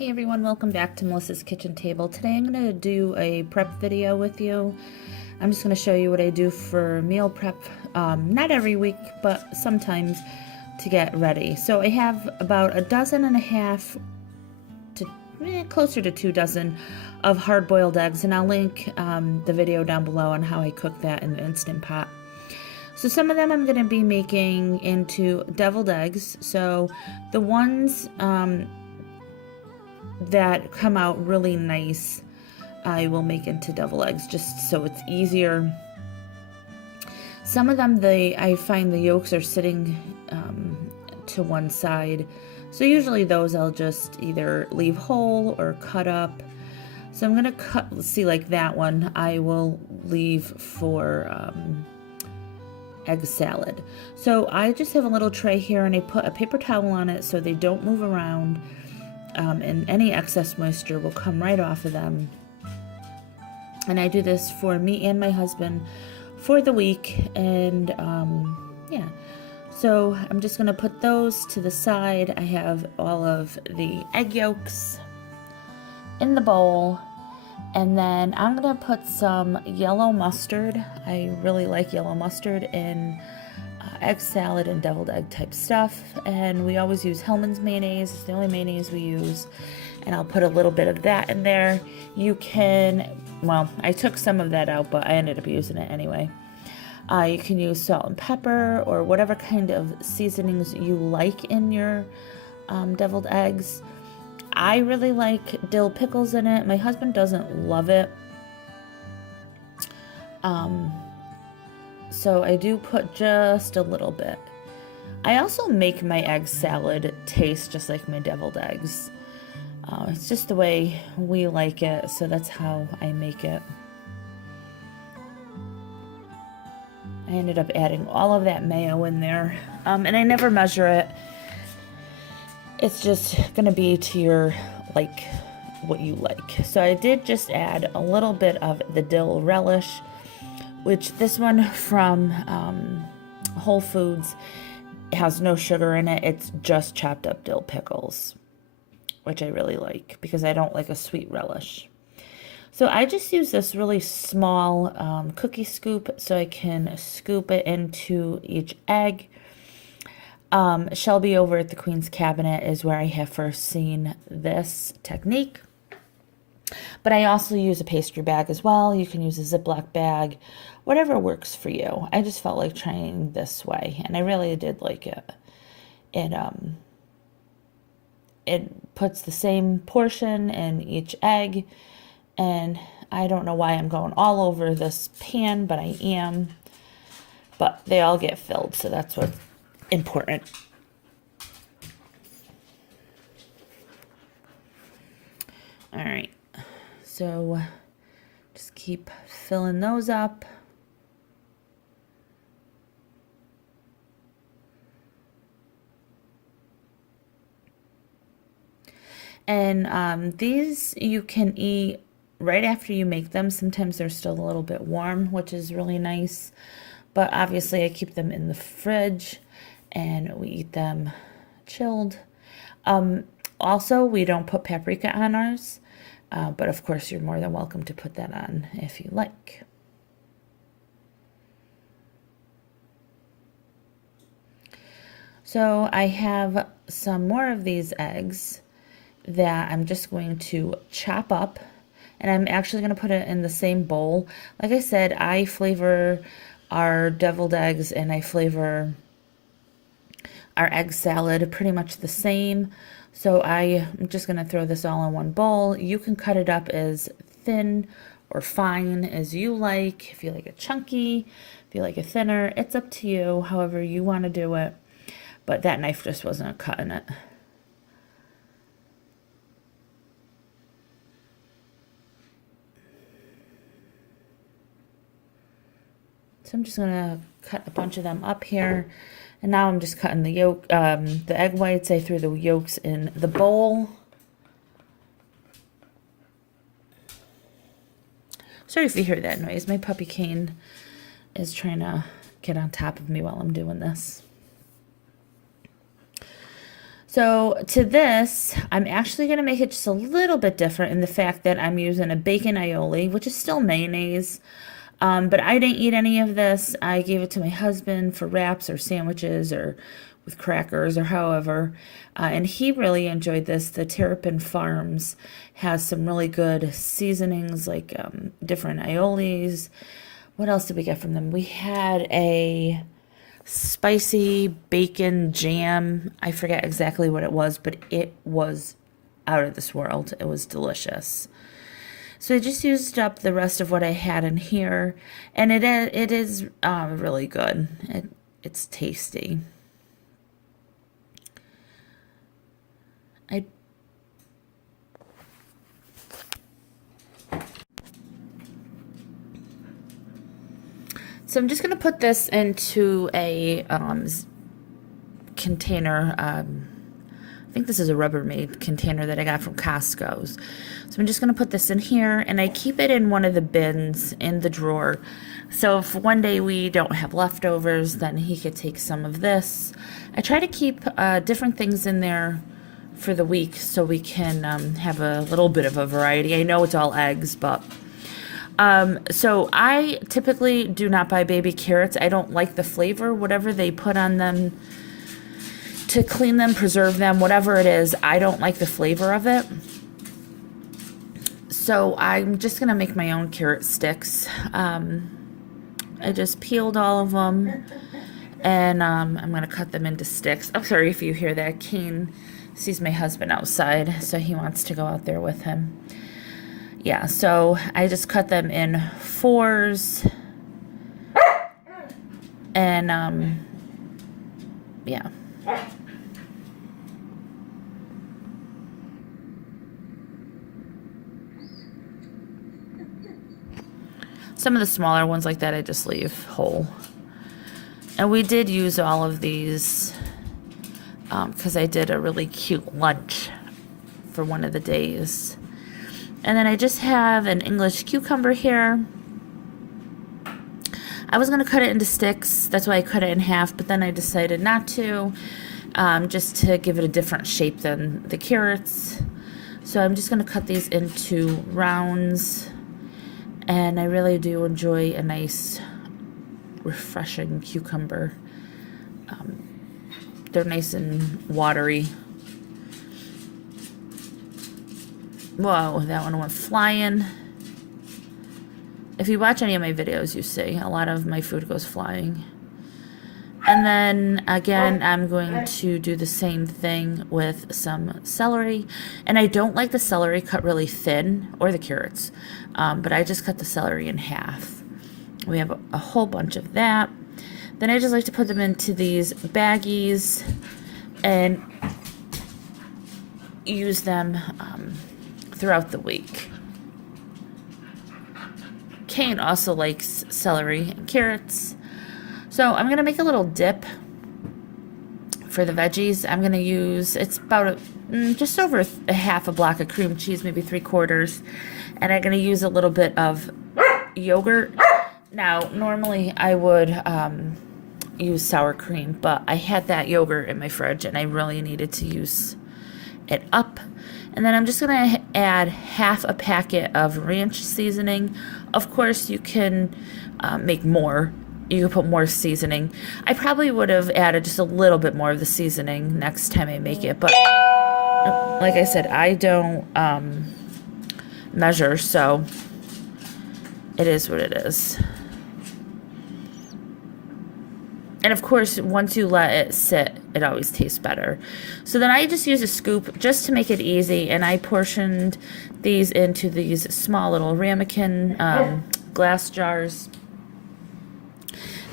Hey everyone, welcome back to Melissa's Kitchen Table. Today I'm going to do a prep video with you. I'm just going to show you what I do for meal prep, not every week, but sometimes to get ready. So I have about a dozen and a half to closer to 2 dozen of hard-boiled eggs, and I'll link the video down below on how I cook that in the Instant Pot. So some of them I'm going to be making into deviled eggs. So the ones that come out really nice, I will make into deviled eggs just so it's easier. Some of them, I find the yolks are sitting to one side. So usually those I'll just either leave whole or cut up. So I'm gonna cut, let's see, like that one, I will leave for egg salad. So I just have a little tray here and I put a paper towel on it so they don't move around. And any excess moisture will come right off of them. And I do this for me and my husband for the week. And yeah, so I'm just going to put those to the side. I have all of the egg yolks in the bowl. And then I'm going to put some yellow mustard. I really like yellow mustard in egg salad and deviled egg type stuff, and we always use Hellmann's mayonnaise. It's the only mayonnaise we use, and I'll put a little bit of that in there. You can, well, I took some of that out, but I ended up using it anyway. You can use salt and pepper or whatever kind of seasonings you like in your deviled eggs. I really like dill pickles in it. My husband doesn't love it. So I do put just a little bit. I also make my egg salad taste just like my deviled eggs. It's just the way we like it, so that's how I make it. I ended up adding all of that mayo in there, and I never measure it. It's just gonna be to your, like, what you like. So I did just add a little bit of the dill relish, which this one from Whole Foods has no sugar in it. It's just chopped up dill pickles, which I really like because I don't like a sweet relish. So I just use this really small cookie scoop so I can scoop it into each egg. Shelby over at the Queen's Cabinet is where I have first seen this technique. But I also use a pastry bag as well. You can use a Ziploc bag, whatever works for you. I just felt like trying this way, and I really did like it. It puts the same portion in each egg, and I don't know why I'm going all over this pan, but I am. But they all get filled, so that's what's important. All right. So just keep filling those up. And these you can eat right after you make them. Sometimes they're still a little bit warm, which is really nice. But obviously I keep them in the fridge and we eat them chilled. Also, we don't put paprika on ours. But of course, you're more than welcome to put that on if you like. So I have some more of these eggs that I'm just going to chop up, and I'm actually going to put it in the same bowl. Like I said, I flavor our deviled eggs and I flavor our egg salad pretty much the same. So I'm just going to throw this all in one bowl. You can cut it up as thin or fine as you like. If you like it chunky, if you like it thinner, it's up to you, however you want to do it. But that knife just wasn't cutting it. So I'm just going to cut a bunch of them up here. And now I'm just cutting the yolk, the egg whites. I threw the yolks in the bowl. Sorry if you hear that noise. My puppy Kane is trying to get on top of me while I'm doing this. So to this, I'm actually going to make it just a little bit different in the fact that I'm using a bacon aioli, which is still mayonnaise. But I didn't eat any of this. I gave it to my husband for wraps or sandwiches or with crackers or however. And he really enjoyed this. The Terrapin Farms has some really good seasonings like different aiolis. What else did we get from them? We had a spicy bacon jam. I forget exactly what it was, but it was out of this world. It was delicious. So I just used up the rest of what I had in here, and it is really good. It's tasty. So I'm just going to put this into a container. I think this is a Rubbermaid container that I got from Costco's. So I'm just going to put this in here, and I keep it in one of the bins in the drawer. So if one day we don't have leftovers, then he could take some of this. I try to keep different things in there for the week so we can have a little bit of a variety. I know it's all eggs, but... so I typically do not buy baby carrots. I don't like the flavor, whatever they put on them to clean them, preserve them, whatever it is. I don't like the flavor of it. So I'm just going to make my own carrot sticks. I just peeled all of them, and I'm going to cut them into sticks. I'm sorry if you hear that. Kane sees my husband outside, so he wants to go out there with him. Yeah, so I just cut them in fours, and yeah. Some of the smaller ones like that I just leave whole. And we did use all of these because I did a really cute lunch for one of the days. And then I just have an English cucumber here. I was going to cut it into sticks. That's why I cut it in half, but then I decided not to, just to give it a different shape than the carrots. So I'm just going to cut these into rounds. And I really do enjoy a nice, refreshing cucumber. They're nice and watery. Whoa, that one went flying. If you watch any of my videos, you see a lot of my food goes flying. And then again, I'm going to do the same thing with some celery. And I don't like the celery cut really thin, or the carrots, but I just cut the celery in half. We have a whole bunch of that. Then I just like to put them into these baggies and use them throughout the week. Kane also likes celery and carrots. So I'm going to make a little dip for the veggies. I'm going to use, it's about just over a half a block of cream cheese, maybe 3/4. And I'm going to use a little bit of yogurt. Now, normally I would use sour cream, but I had that yogurt in my fridge and I really needed to use it up. And then I'm just going to add half a packet of ranch seasoning. Of course, you can make more. You can put more seasoning. I probably would have added just a little bit more of the seasoning next time I make it. But like I said, I don't measure, so it is what it is. And of course, once you let it sit, it always tastes better. So then I just use a scoop just to make it easy, and I portioned these into these small little ramekin glass jars.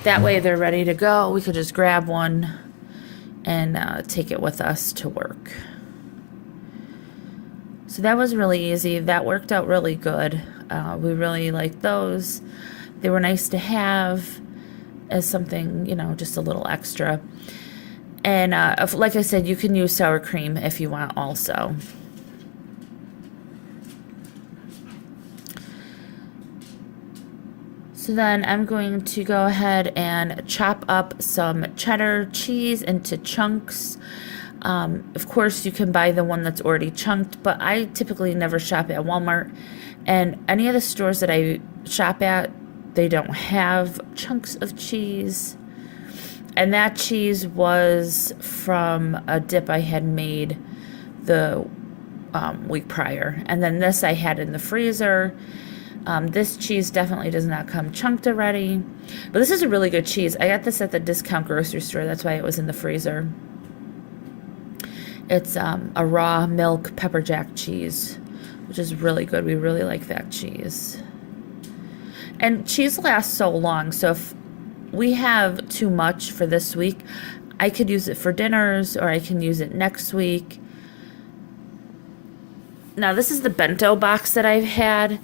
That way they're ready to go. We could just grab one and take it with us to work. So that was really easy. That worked out really good. We really liked those. They were nice to have as something, you know, just a little extra. And like I said, you can use sour cream if you want also. So then I'm going to go ahead and chop up some cheddar cheese into chunks. Of course, you can buy the one that's already chunked, but I typically never shop at Walmart. And any of the stores that I shop at, they don't have chunks of cheese. And that cheese was from a dip I had made the week prior. And then this I had in the freezer. This cheese definitely does not come chunked already. But this is a really good cheese. I got this at the discount grocery store. That's why it was in the freezer. It's a raw milk pepper jack cheese, which is really good. We really like that cheese. And cheese lasts so long. So if we have too much for this week, I could use it for dinners, or I can use it next week. Now, this is the bento box that I've had.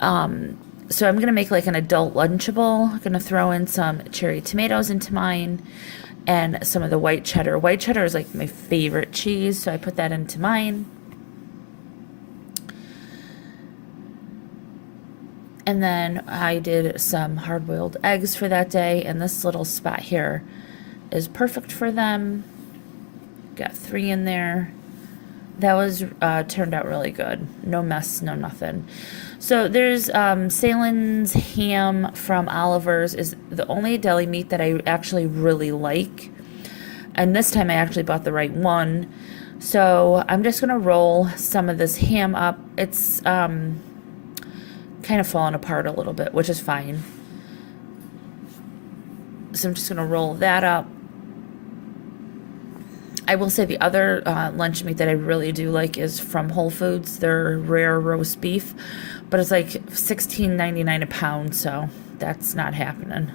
So I'm going to make like an adult Lunchable. I'm going to throw in some cherry tomatoes into mine and some of the white cheddar. White cheddar is like my favorite cheese, so I put that into mine. And then I did some hard-boiled eggs for that day, and this little spot here is perfect for them. Got 3 in there. That was turned out really good. No mess, no nothing. So there's Salen's ham from Oliver's is the only deli meat that I actually really like. And this time I actually bought the right one. So I'm just going to roll some of this ham up. It's kind of falling apart a little bit, which is fine. So I'm just going to roll that up. I will say the other lunch meat that I really do like is from Whole Foods, their rare roast beef, but it's like $16.99 a pound, so that's not happening.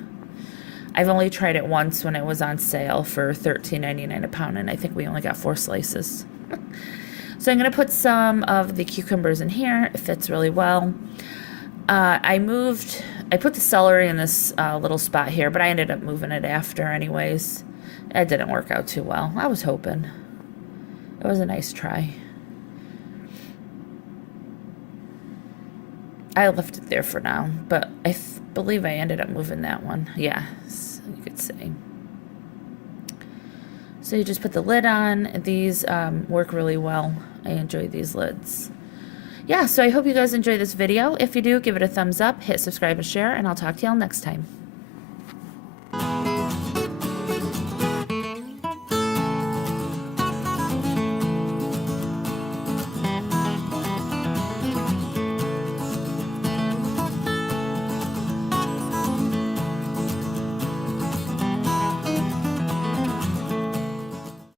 I've only tried it once when it was on sale for $13.99 a pound, and I think we only got 4 slices. So I'm going to put some of the cucumbers in here. It fits really well. I put the celery in this little spot here, but I ended up moving it after anyways. It didn't work out too well. I was hoping. It was a nice try. I left it there for now, but I believe I ended up moving that one. Yeah, you could say. So you just put the lid on. These work really well. I enjoy these lids. Yeah, so I hope you guys enjoy this video. If you do, give it a thumbs up, hit subscribe and share, and I'll talk to y'all next time.